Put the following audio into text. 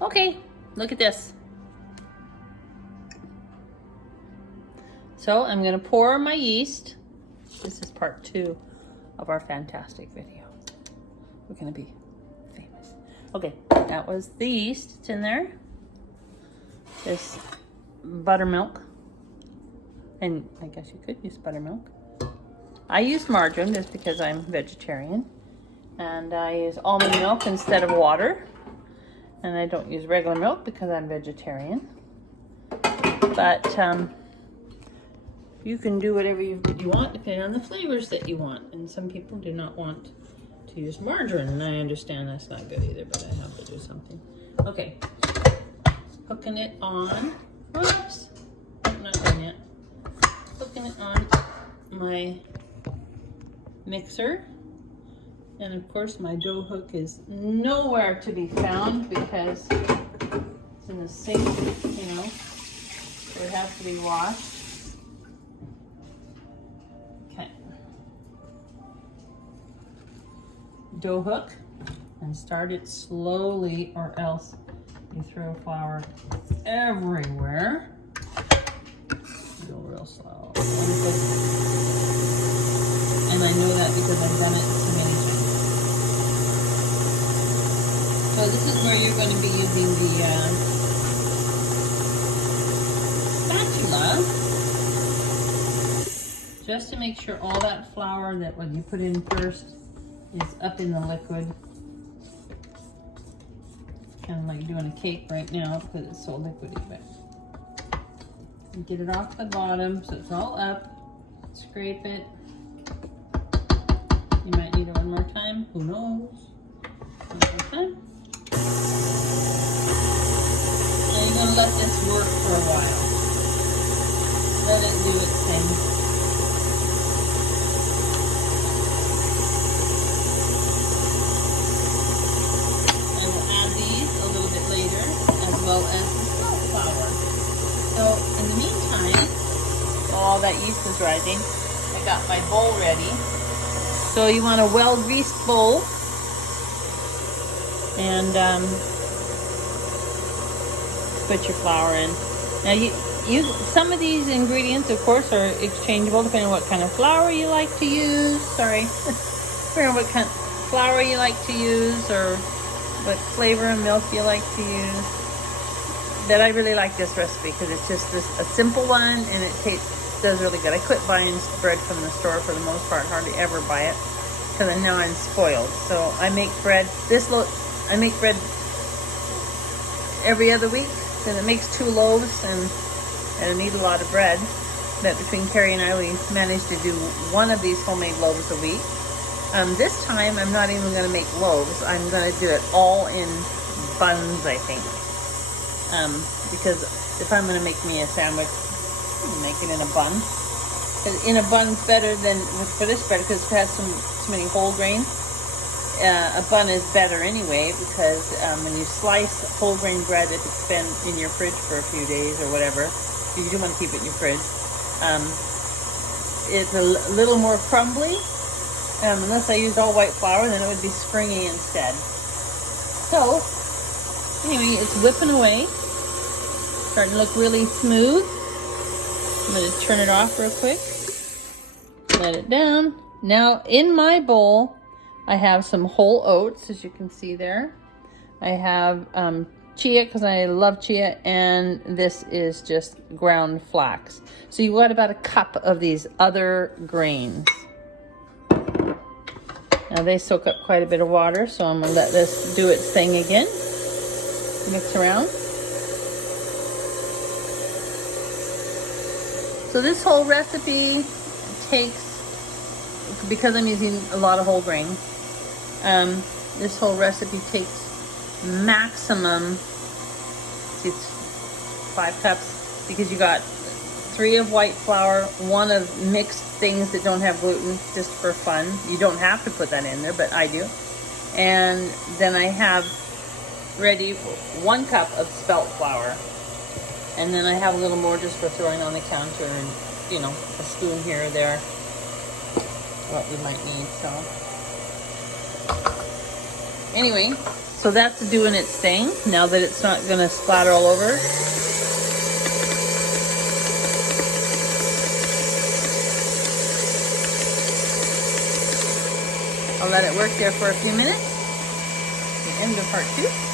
Okay, look at this. So I'm gonna pour my yeast. This is part 2 of our fantastic video. We're gonna be famous. Okay, that was the yeast. It's in there. This buttermilk. And I guess you could use buttermilk. I use margarine just because I'm vegetarian. And I use almond milk instead of water. And I don't use regular milk because I'm vegetarian. But you can do whatever you want depending on the flavors that you want. And some people do not want to use margarine. And I understand that's not good either, but I have to do something. Okay. Hooking it on. Whoops. I'm not done yet. Hooking it on my mixer. And of course my dough hook is nowhere to be found because it's in the sink, you know, so it has to be washed. Okay. Dough hook, and start it slowly or else you throw flour everywhere. Go real slow. And I know that because I've done it so many times. So this is where you're going to be using the spatula just to make sure all that flour that what you put in first is up in the liquid. Kind of like doing a cake right now because it's so liquidy. But get it off the bottom so it's all up. Scrape it. You might need it one more time. Who knows? One more time. Now you're going to let this work for a while. Let it do its thing. I will add these a little bit later, as well as the spelt flour. So in the meantime, while all that yeast is rising, I got my bowl ready. So you want a well-greased bowl, and put your flour in. Now you some of these ingredients, of course, are exchangeable depending on what kind of flour you like to use. Sorry, depending on what kind of flour you like to use or what flavor of milk you like to use. But I really like this recipe because it's just a simple one, and it does really good. I quit buying bread from the store for the most part, hardly ever buy it, because now I'm spoiled. So I make bread. I make bread every other week, and it makes 2 loaves, and I need a lot of bread. But between Carrie and I, we managed to do 1 of these homemade loaves a week. This time, I'm not even going to make loaves. I'm going to do it all in buns, I think. Because if I'm going to make me a sandwich, make it in a bun. In a bun's better than for this bread because it has so many whole grain. A bun is better anyway because when you slice whole grain bread, if it's been in your fridge for a few days or whatever, you do want to keep it in your fridge. It's a little more crumbly. Unless I used all white flour, then it would be springy instead. So anyway, it's whipping away. Starting to look really smooth. I'm going to turn it off real quick. Let it down. Now in my bowl, I have some whole oats, as you can see there. I have chia, because I love chia, and this is just ground flax. So you got about a cup of these other grains. Now they soak up quite a bit of water, so I'm going to let this do its thing again. Mix around. So this whole recipe takes, because I'm using a lot of whole grain, this whole recipe takes maximum, it's 5 cups, because you got 3 of white flour, 1 of mixed things that don't have gluten, just for fun. You don't have to put that in there, but I do. And then I have ready 1 cup of spelt flour. And then I have a little more just for throwing on the counter, and, you know, a spoon here or there, what you might need. So anyway, So that's doing its thing, now that it's not gonna splatter all over. I'll let it work there for a few minutes. The end of part 2.